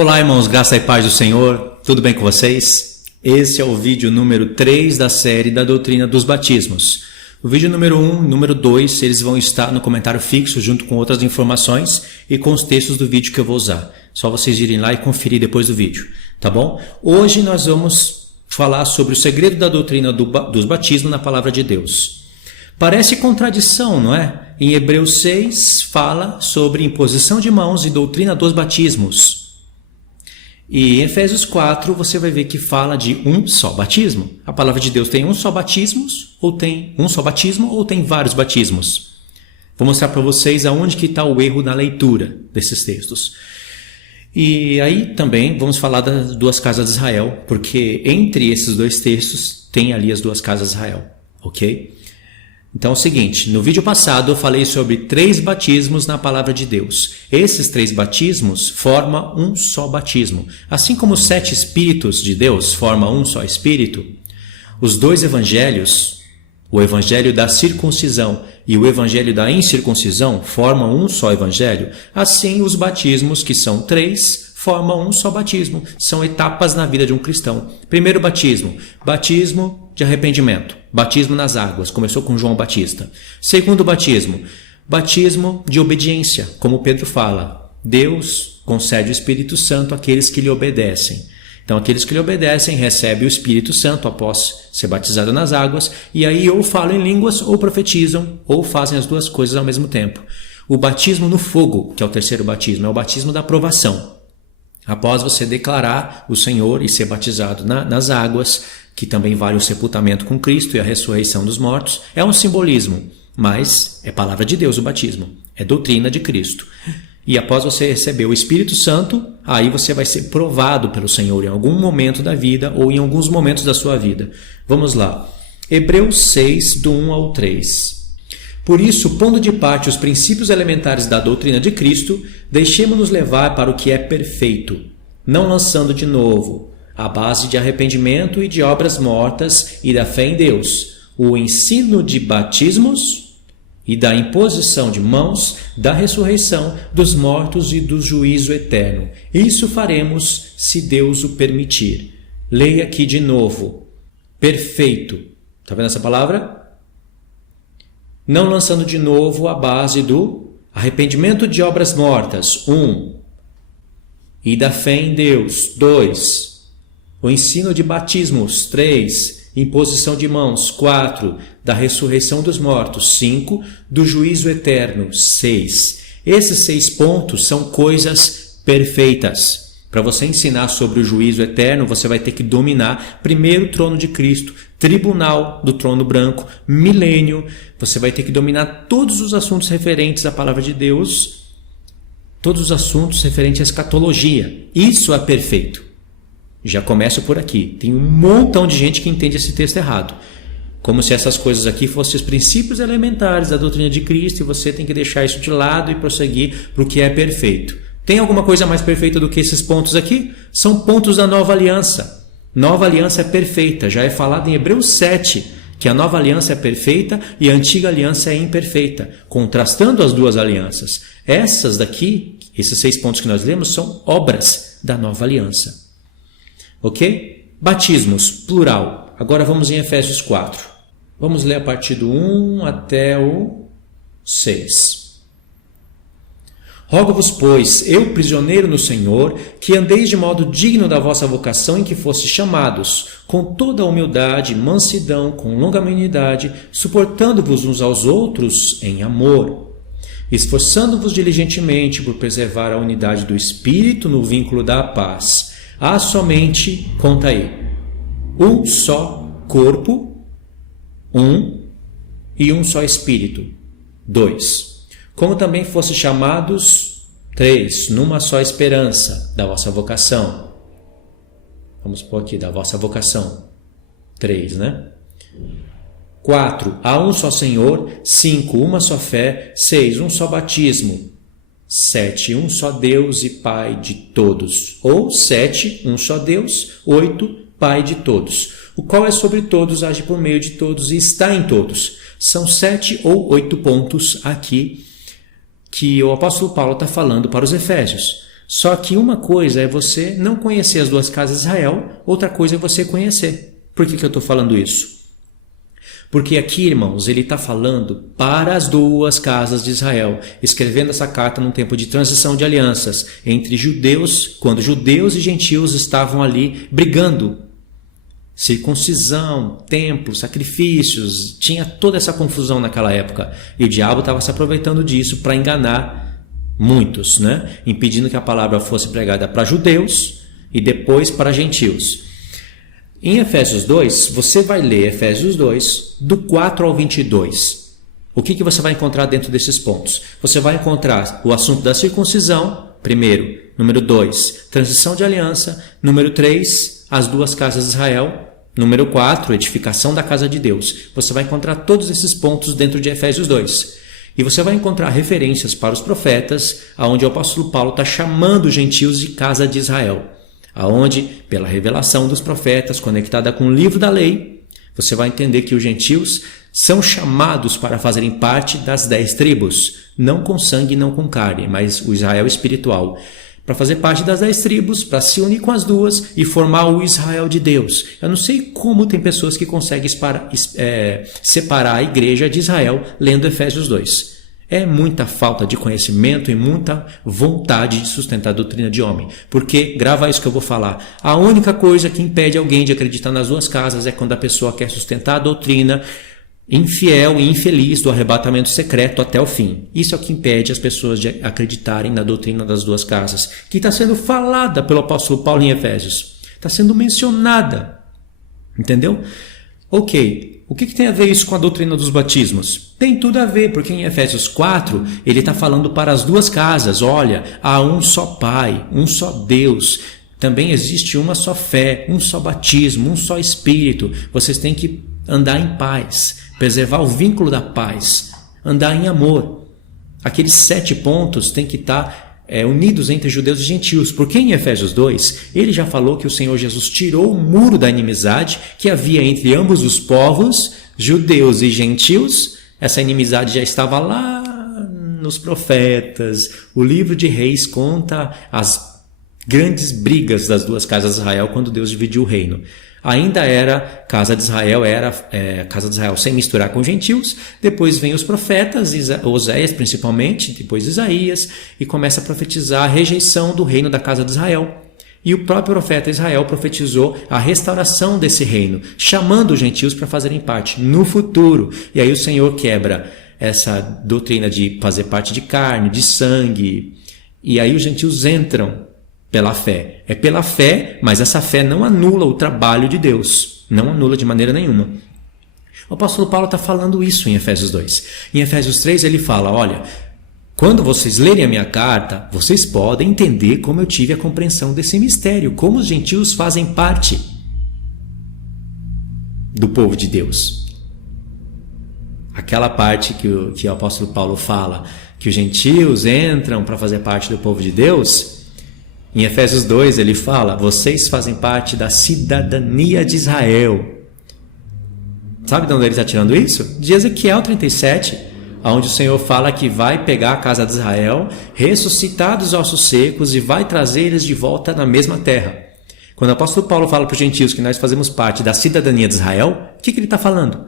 Olá, irmãos, graça e paz do Senhor, tudo bem com vocês? Esse é o vídeo número 3 da série da doutrina dos batismos. O vídeo número 1 e número 2, eles vão estar no comentário fixo junto com outras informações e com os textos do vídeo que eu vou usar. Só vocês irem lá e conferir depois do vídeo, tá bom? Hoje nós vamos falar sobre o segredo da doutrina dos batismos na palavra de Deus. Parece contradição, não é? Em Hebreus 6 fala sobre imposição de mãos e doutrina dos batismos. E em Efésios 4 você vai ver que fala de um só batismo. A palavra de Deus tem um só batismo ou tem vários batismos? Vou mostrar para vocês aonde que está o erro na leitura desses textos. E aí também vamos falar das duas casas de Israel, porque entre esses dois textos tem ali as duas casas de Israel, ok? Então é o seguinte, no vídeo passado eu falei sobre 3 batismos na palavra de Deus. Esses 3 batismos formam um só batismo. Assim como os 7 Espíritos de Deus formam um só Espírito, os 2 evangelhos, o evangelho da circuncisão e o evangelho da incircuncisão, formam um só evangelho. Assim os batismos, que são 3, formam um só batismo. São etapas na vida de um cristão. Primeiro batismo de arrependimento. Batismo nas águas, começou com João Batista. Segundo batismo de obediência, como Pedro fala. Deus concede o Espírito Santo àqueles que lhe obedecem. Então, aqueles que lhe obedecem recebem o Espírito Santo após ser batizado nas águas, e aí ou falam em línguas, ou profetizam, ou fazem as duas coisas ao mesmo tempo. O batismo no fogo, que é o terceiro batismo, é o batismo da aprovação. Após você declarar o Senhor e ser batizado nas águas, que também vale o sepultamento com Cristo e a ressurreição dos mortos, é um simbolismo, mas é palavra de Deus o batismo, é doutrina de Cristo. E após você receber o Espírito Santo, aí você vai ser provado pelo Senhor em algum momento da vida ou em alguns momentos da sua vida. Vamos lá. Hebreus 6, do 1 ao 3. Por isso, pondo de parte os princípios elementares da doutrina de Cristo, deixemo-nos levar para o que é perfeito, não lançando de novo, à base de arrependimento e de obras mortas e da fé em Deus, o ensino de batismos e da imposição de mãos, da ressurreição dos mortos e do juízo eterno. Isso faremos se Deus o permitir. Leia aqui de novo. Perfeito. Está vendo essa palavra? Não lançando de novo a base do arrependimento de obras mortas, 1. E da fé em Deus, 2. O ensino de batismos, 3. Imposição de mãos, 4. Da ressurreição dos mortos, 5. Do juízo eterno, 6. Esses 6 pontos são coisas perfeitas. Para você ensinar sobre o juízo eterno, você vai ter que dominar primeiro o trono de Cristo, tribunal do trono branco, milênio. Você vai ter que dominar todos os assuntos referentes à palavra de Deus, todos os assuntos referentes à escatologia. Isso é perfeito. Já começo por aqui. Tem um montão de gente que entende esse texto errado. Como se essas coisas aqui fossem os princípios elementares da doutrina de Cristo e você tem que deixar isso de lado e prosseguir para o que é perfeito. Tem alguma coisa mais perfeita do que esses pontos aqui? São pontos da nova aliança. Nova aliança é perfeita. Já é falado em Hebreus 7 que a nova aliança é perfeita e a antiga aliança é imperfeita, contrastando as duas alianças. Essas daqui, esses 6 pontos que nós lemos, são obras da nova aliança. Ok? Batismos, plural. Agora vamos em Efésios 4. Vamos ler a partir do 1 até o 6. Rogo-vos, pois, eu, prisioneiro no Senhor, que andeis de modo digno da vossa vocação em que fostes chamados, com toda a humildade, mansidão, com longanimidade, suportando-vos uns aos outros em amor, esforçando-vos diligentemente por preservar a unidade do Espírito no vínculo da paz. Há somente, conta aí, um só corpo, 1, e um só Espírito, 2. Como também fossem chamados, 3, numa só esperança da vossa vocação. Vamos pôr aqui, da vossa vocação. 3, né? 4, há um só Senhor. 5, uma só fé. 6, um só batismo. 7, um só Deus e Pai de todos. Ou 7, um só Deus. 8, Pai de todos. O qual é sobre todos, age por meio de todos e está em todos. São 7 ou 8 pontos aqui que o apóstolo Paulo está falando para os Efésios. Só que uma coisa é você não conhecer as duas casas de Israel, outra coisa é você conhecer. Por que eu estou falando isso? Porque aqui, irmãos, ele está falando para as duas casas de Israel, escrevendo essa carta num tempo de transição de alianças entre judeus, quando judeus e gentios estavam ali brigando. Circuncisão, templo, sacrifícios, tinha toda essa confusão naquela época. E o diabo estava se aproveitando disso para enganar muitos, né? Impedindo que a palavra fosse pregada para judeus e depois para gentios. Em Efésios 2, você vai ler Efésios 2, do 4 ao 22. O que você vai encontrar dentro desses pontos? Você vai encontrar o assunto da circuncisão, primeiro. Número 2, transição de aliança. Número 3, as duas casas de Israel. Número 4, edificação da casa de Deus. Você vai encontrar todos esses pontos dentro de Efésios 2. E você vai encontrar referências para os profetas, onde o apóstolo Paulo está chamando os gentios de casa de Israel. Aonde, pela revelação dos profetas, conectada com o livro da lei, você vai entender que os gentios são chamados para fazerem parte das 10 tribos, não com sangue, não com carne, mas o Israel espiritual, para fazer parte das 10 tribos, para se unir com as duas e formar o Israel de Deus. Eu não sei como tem pessoas que conseguem separar a igreja de Israel lendo Efésios 2. É muita falta de conhecimento e muita vontade de sustentar a doutrina de homem. Porque, grava isso que eu vou falar, a única coisa que impede alguém de acreditar nas duas casas é quando a pessoa quer sustentar a doutrina infiel e infeliz do arrebatamento secreto até o fim. Isso é o que impede as pessoas de acreditarem na doutrina das duas casas, que está sendo falada pelo apóstolo Paulo em Efésios. Está sendo mencionada. Entendeu? Ok. O que tem a ver isso com a doutrina dos batismos? Tem tudo a ver, porque em Efésios 4, ele está falando para as duas casas. Olha, há um só Pai, um só Deus. Também existe uma só fé, um só batismo, um só Espírito. Vocês têm que andar em paz, preservar o vínculo da paz, andar em amor. Aqueles 7 pontos têm que estar unidos entre judeus e gentios, porque em Efésios 2, ele já falou que o Senhor Jesus tirou o muro da inimizade que havia entre ambos os povos, judeus e gentios. Essa inimizade já estava lá nos profetas. O livro de Reis conta as grandes brigas das duas casas de Israel quando Deus dividiu o reino. Ainda era casa de Israel, casa de Israel sem misturar com gentios. Depois vem os profetas, Oséias principalmente, depois Isaías, e começa a profetizar a rejeição do reino da casa de Israel. E o próprio profeta Israel profetizou a restauração desse reino, chamando os gentios para fazerem parte no futuro. E aí o Senhor quebra essa doutrina de fazer parte de carne, de sangue. E aí os gentios entram pela fé. É pela fé, mas essa fé não anula o trabalho de Deus. Não anula de maneira nenhuma. O apóstolo Paulo está falando isso em Efésios 2. Em Efésios 3 ele fala, olha, quando vocês lerem a minha carta, vocês podem entender como eu tive a compreensão desse mistério, como os gentios fazem parte do povo de Deus. Aquela parte que o apóstolo Paulo fala, que os gentios entram para fazer parte do povo de Deus. Em Efésios 2 ele fala, vocês fazem parte da cidadania de Israel. Sabe de onde ele está tirando isso? De Ezequiel 37, onde o Senhor fala que vai pegar a casa de Israel, ressuscitar dos ossos secos e vai trazer eles de volta na mesma terra. Quando o apóstolo Paulo fala para os gentios que nós fazemos parte da cidadania de Israel, o que ele está falando?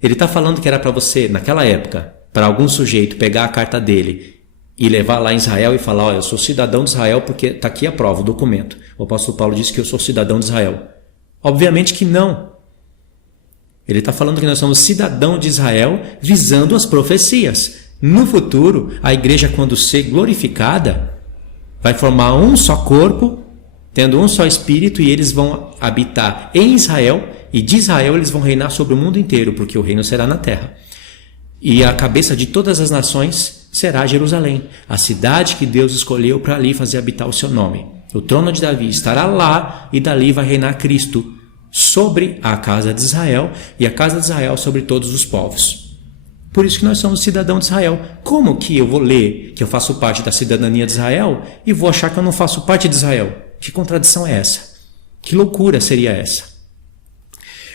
Ele está falando que era para você, naquela época, para algum sujeito pegar a carta dele e levar lá em Israel e falar, olha, eu sou cidadão de Israel porque está aqui a prova, o documento. O apóstolo Paulo disse que eu sou cidadão de Israel. Obviamente que não. Ele está falando que nós somos cidadão de Israel visando as profecias. No futuro, a igreja, quando ser glorificada, vai formar um só corpo, tendo um só espírito, e eles vão habitar em Israel, e de Israel eles vão reinar sobre o mundo inteiro, porque o reino será na terra. E a cabeça de todas as nações será Jerusalém, a cidade que Deus escolheu para ali fazer habitar o seu nome. O trono de Davi estará lá e dali vai reinar Cristo sobre a casa de Israel e a casa de Israel sobre todos os povos. Por isso que nós somos cidadãos de Israel. Como que eu vou ler que eu faço parte da cidadania de Israel e vou achar que eu não faço parte de Israel? Que contradição é essa? Que loucura seria essa?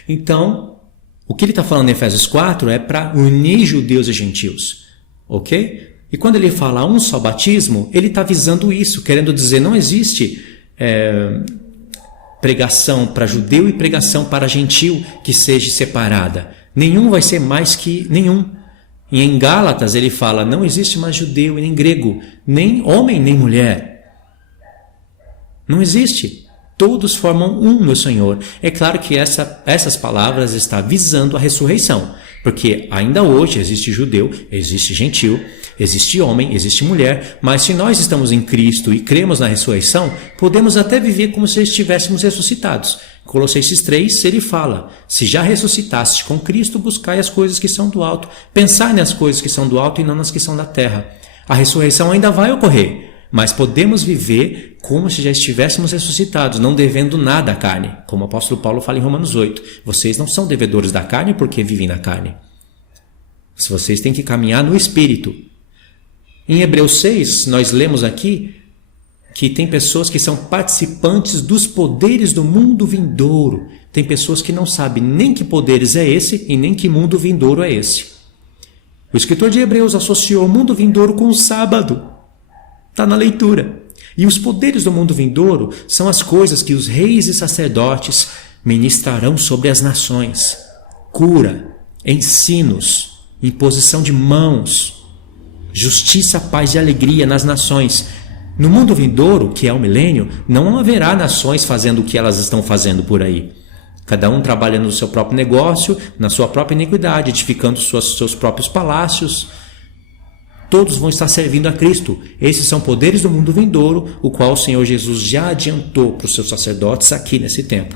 Então, o que ele está falando em Efésios 4 é para unir judeus e gentios. Ok? E quando ele fala um só batismo, ele está visando isso, querendo dizer, não existe pregação para judeu e pregação para gentil que seja separada. Nenhum vai ser mais que nenhum. E em Gálatas ele fala, não existe mais judeu e nem grego, nem homem nem mulher. Não existe. Todos formam um no Senhor. É claro que essas palavras estão visando a ressurreição, porque ainda hoje existe judeu, existe gentil, existe homem, existe mulher, mas se nós estamos em Cristo e cremos na ressurreição, podemos até viver como se estivéssemos ressuscitados. Colossenses 3, ele fala, se já ressuscitaste com Cristo, buscai as coisas que são do alto, pensai nas coisas que são do alto e não nas que são da terra. A ressurreição ainda vai ocorrer, mas podemos viver como se já estivéssemos ressuscitados, não devendo nada à carne, como o apóstolo Paulo fala em Romanos 8. Vocês não são devedores da carne porque vivem na carne. Se vocês têm que caminhar no Espírito. Em Hebreus 6, nós lemos aqui que tem pessoas que são participantes dos poderes do mundo vindouro. Tem pessoas que não sabem nem que poderes é esse e nem que mundo vindouro é esse. O escritor de Hebreus associou o mundo vindouro com o sábado. Está na leitura. E os poderes do mundo vindouro são as coisas que os reis e sacerdotes ministrarão sobre as nações. Cura, ensinos, imposição de mãos, justiça, paz e alegria nas nações. No mundo vindouro, que é o milênio, não haverá nações fazendo o que elas estão fazendo por aí. Cada um trabalha no seu próprio negócio, na sua própria iniquidade, edificando seus próprios palácios. Todos vão estar servindo a Cristo. Esses são poderes do mundo vindouro, o qual o Senhor Jesus já adiantou para os seus sacerdotes aqui nesse tempo.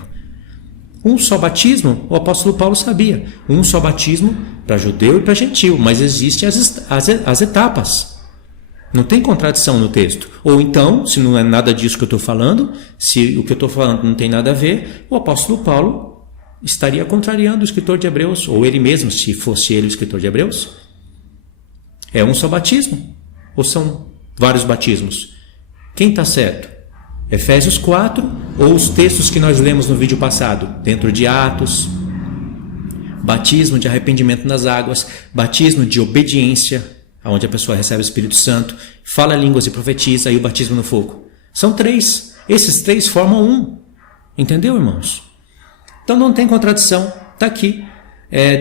Um só batismo, o apóstolo Paulo sabia. Um só batismo para judeu e para gentil, mas existem as etapas. Não tem contradição no texto. Ou então, se não é nada disso que eu estou falando, se o que eu estou falando não tem nada a ver, o apóstolo Paulo estaria contrariando o escritor de Hebreus, ou ele mesmo, se fosse ele o escritor de Hebreus. É um só batismo? Ou são vários batismos? Quem está certo? Efésios 4 ou os textos que nós lemos no vídeo passado, dentro de Atos? Batismo de arrependimento nas águas, batismo de obediência, onde a pessoa recebe o Espírito Santo, fala línguas e profetiza, e o batismo no fogo. São 3. Esses 3 formam um. Entendeu, irmãos? Então não tem contradição. Está aqui.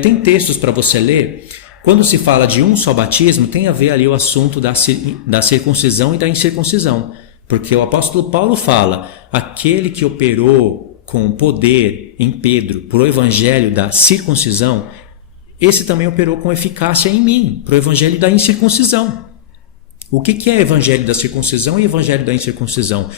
Tem textos para você ler. Quando se fala de um só batismo, tem a ver ali o assunto da circuncisão e da incircuncisão. Porque o apóstolo Paulo fala, aquele que operou com poder em Pedro para o evangelho da circuncisão, esse também operou com eficácia em mim, para o evangelho da incircuncisão. O que é evangelho da circuncisão e evangelho da incircuncisão?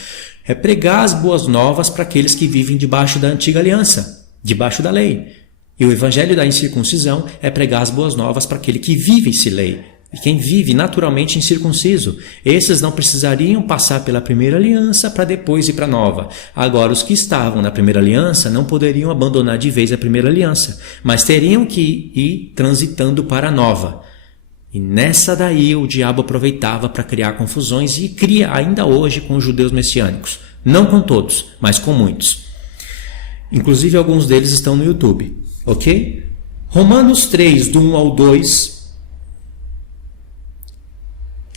É pregar as boas novas para aqueles que vivem debaixo da antiga aliança, debaixo da lei. E o evangelho da incircuncisão é pregar as boas novas para aquele que vive sem lei. E quem vive naturalmente incircunciso. Esses não precisariam passar pela primeira aliança para depois ir para a nova. Agora, os que estavam na primeira aliança não poderiam abandonar de vez a primeira aliança, mas teriam que ir transitando para a nova. E nessa daí o diabo aproveitava para criar confusões e cria ainda hoje com os judeus messiânicos. Não com todos, mas com muitos. Inclusive alguns deles estão no YouTube. Ok? Romanos 3, do 1 ao 2.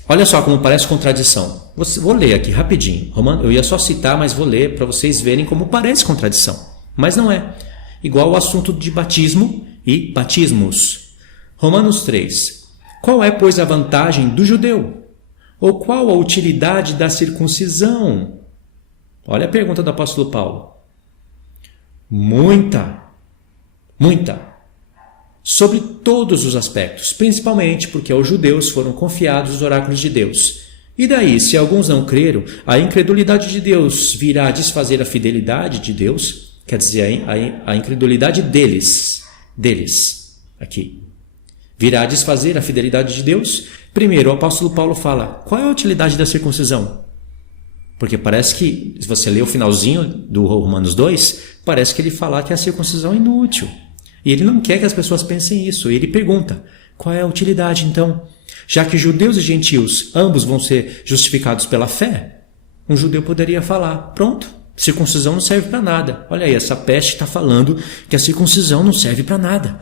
Olha só como parece contradição. Vou ler aqui rapidinho. Eu ia só citar, mas vou ler para vocês verem como parece contradição. Mas não é. Igual o assunto de batismo e batismos. Romanos 3. Qual é, pois, a vantagem do judeu? Ou qual a utilidade da circuncisão? Olha a pergunta do apóstolo Paulo. Muita. Sobre todos os aspectos, principalmente porque aos judeus foram confiados os oráculos de Deus. E daí, se alguns não creram, a incredulidade de Deus virá desfazer a fidelidade de Deus, quer dizer, a incredulidade deles, aqui, virá desfazer a fidelidade de Deus? Primeiro, o apóstolo Paulo fala, qual é a utilidade da circuncisão? Porque parece que, se você ler o finalzinho do Romanos 2, parece que ele fala que a circuncisão é inútil. E ele não quer que as pessoas pensem isso. Ele pergunta, qual é a utilidade então? Já que judeus e gentios, ambos vão ser justificados pela fé, um judeu poderia falar, pronto, circuncisão não serve para nada. Olha aí, essa peste está falando que a circuncisão não serve para nada.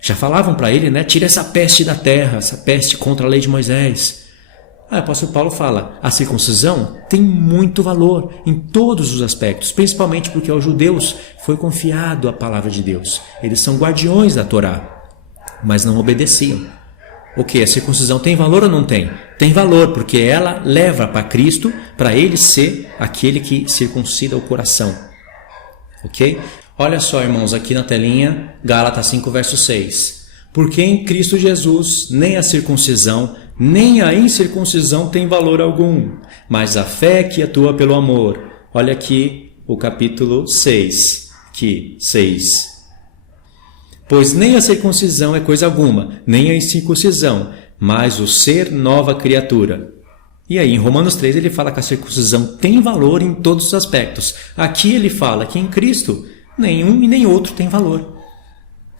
Já falavam para ele, né? Tira essa peste da terra, essa peste contra a lei de Moisés. O apóstolo Paulo fala, a circuncisão tem muito valor em todos os aspectos, principalmente porque aos judeus foi confiado a palavra de Deus. Eles são guardiões da Torá, mas não obedeciam. O que? A circuncisão tem valor ou não tem? Tem valor, porque ela leva para Cristo, para ele ser aquele que circuncida o coração. Ok? Olha só, irmãos, aqui na telinha, Gálatas 5, verso 6. Porque em Cristo Jesus, nem a circuncisão, nem a incircuncisão tem valor algum, mas a fé que atua pelo amor. Olha aqui o capítulo 6. Aqui, 6. Pois nem a circuncisão é coisa alguma, nem a incircuncisão, mas o ser nova criatura. E aí, em Romanos 3, ele fala que a circuncisão tem valor em todos os aspectos. Aqui ele fala que em Cristo, nenhum e nem outro tem valor.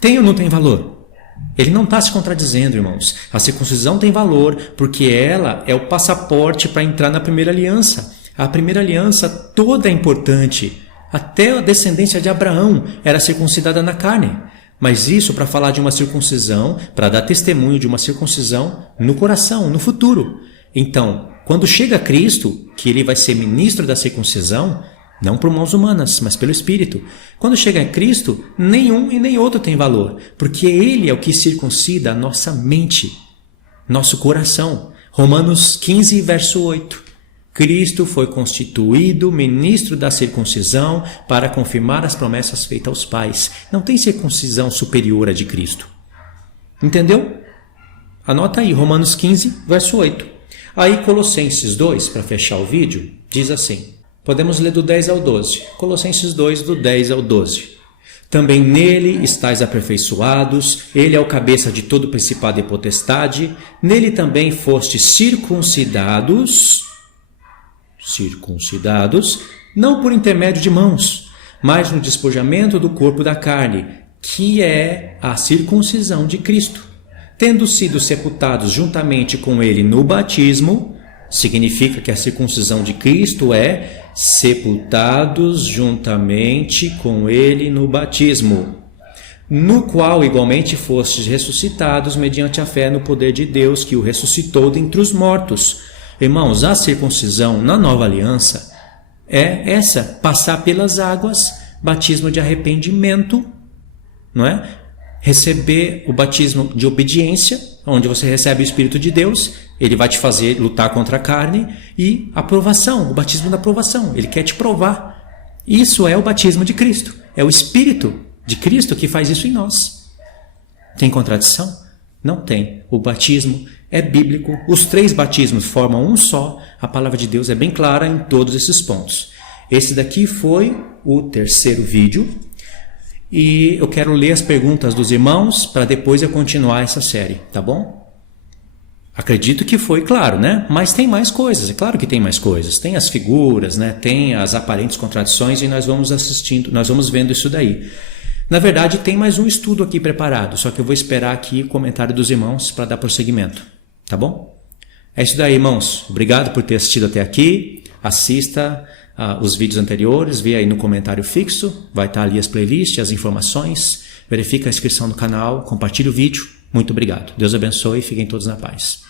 Tem ou não tem valor? Ele não está se contradizendo, irmãos. A circuncisão tem valor porque ela é o passaporte para entrar na primeira aliança. A primeira aliança toda é importante. Até a descendência de Abraão era circuncidada na carne. Mas isso para falar de uma circuncisão, para dar testemunho de uma circuncisão no coração, no futuro. Então, quando chega Cristo, que ele vai ser ministro da circuncisão, não por mãos humanas, mas pelo Espírito. Quando chega Cristo, nenhum e nem outro tem valor, porque ele é o que circuncida a nossa mente, nosso coração. Romanos 15, verso 8. Cristo foi constituído ministro da circuncisão para confirmar as promessas feitas aos pais. Não tem circuncisão superior à de Cristo. Entendeu? Anota aí, Romanos 15, verso 8. Aí Colossenses 2, para fechar o vídeo, diz assim. Podemos ler do 10 ao 12. Colossenses 2, do 10 ao 12. Também nele estáis aperfeiçoados, ele é o cabeça de todo principado e potestade, nele também fostes circuncidados, não por intermédio de mãos, mas no despojamento do corpo da carne, que é a circuncisão de Cristo. Tendo sido sepultados juntamente com ele no batismo, significa que a circuncisão de Cristo é sepultados juntamente com ele no batismo, no qual igualmente fostes ressuscitados mediante a fé no poder de Deus que o ressuscitou dentre os mortos. Irmãos, a circuncisão na nova aliança é essa, passar pelas águas, batismo de arrependimento, não é? Receber o batismo de obediência, onde você recebe o Espírito de Deus, ele vai te fazer lutar contra a carne, e aprovação, o batismo da aprovação, ele quer te provar. Isso é o batismo de Cristo, é o Espírito de Cristo que faz isso em nós. Tem contradição? Não tem. O batismo é bíblico, os 3 batismos formam um só, a palavra de Deus é bem clara em todos esses pontos. Esse daqui foi o 3º vídeo, e eu quero ler as perguntas dos irmãos para depois eu continuar essa série, tá bom? Acredito que foi claro, né? Mas tem mais coisas, é claro que tem mais coisas. Tem as figuras, né? Tem as aparentes contradições e nós vamos assistindo, nós vamos vendo isso daí. Na verdade, tem mais um estudo aqui preparado, só que eu vou esperar aqui o comentário dos irmãos para dar prosseguimento, tá bom? É isso daí, irmãos. Obrigado por ter assistido até aqui. Assista os vídeos anteriores, vê aí no comentário fixo, vai estar ali as playlists, as informações. Verifica a inscrição no canal, compartilhe o vídeo. Muito obrigado. Deus abençoe e fiquem todos na paz.